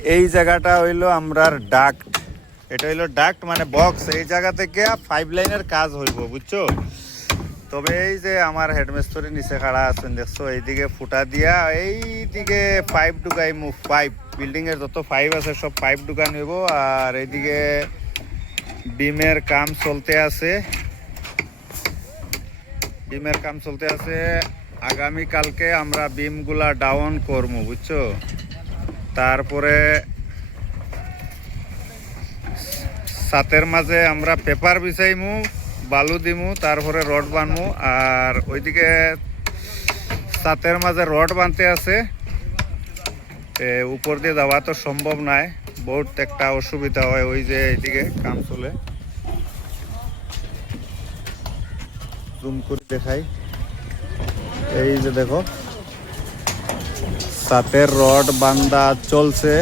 এই জায়গাটা হইলো আমরার ডাক্ট। এটা হইলো ডাক্ট মানে বক্স। এই জায়গা থেকে 5 লাইনের কাজ হইব, বুঝছো? তবে এই যে আমার হেডমিস্ত্রি নিচে খাড়া আছেন দেখছো, এইদিকে ফুটা দিয়া এইদিকে পাইপ ঢুকাইমু। পাইপ বিল্ডিং এর যত পাইপ আছে সব পাইপ ঢুকান হইব। আর এইদিকে বিমের কাম চলতে আছে, বিমের কাম চলতে আছে। আগামী কালকে আমরা বিমগুলা ডাউন করবো, বুঝছো? তারপরে ছাতের মাঝে আমরা পেপার বিছাইমু, বালু দিমু, তারপরে রড বানমু। আর ওইদিকে ছাতের মাঝে রড বানতে আছে, উপর দিয়ে যাওয়া তো সম্ভব নাই, বহুত একটা অসুবিধা হয়। ওই যে এইদিকে কাম চলে, জুম করে দেখাই। এই যে দেখো ছাতের রড বান্দা চলছে।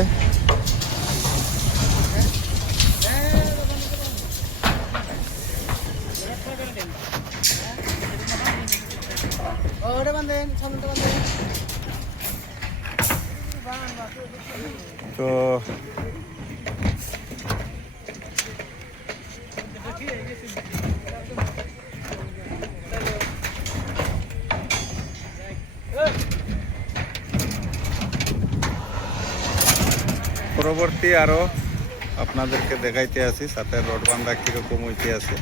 তো পরবর্তী আরো আপনাদেরকে দেখাইতে আছি ছাতের রড বান্ধা কিরকম হইতে আছে।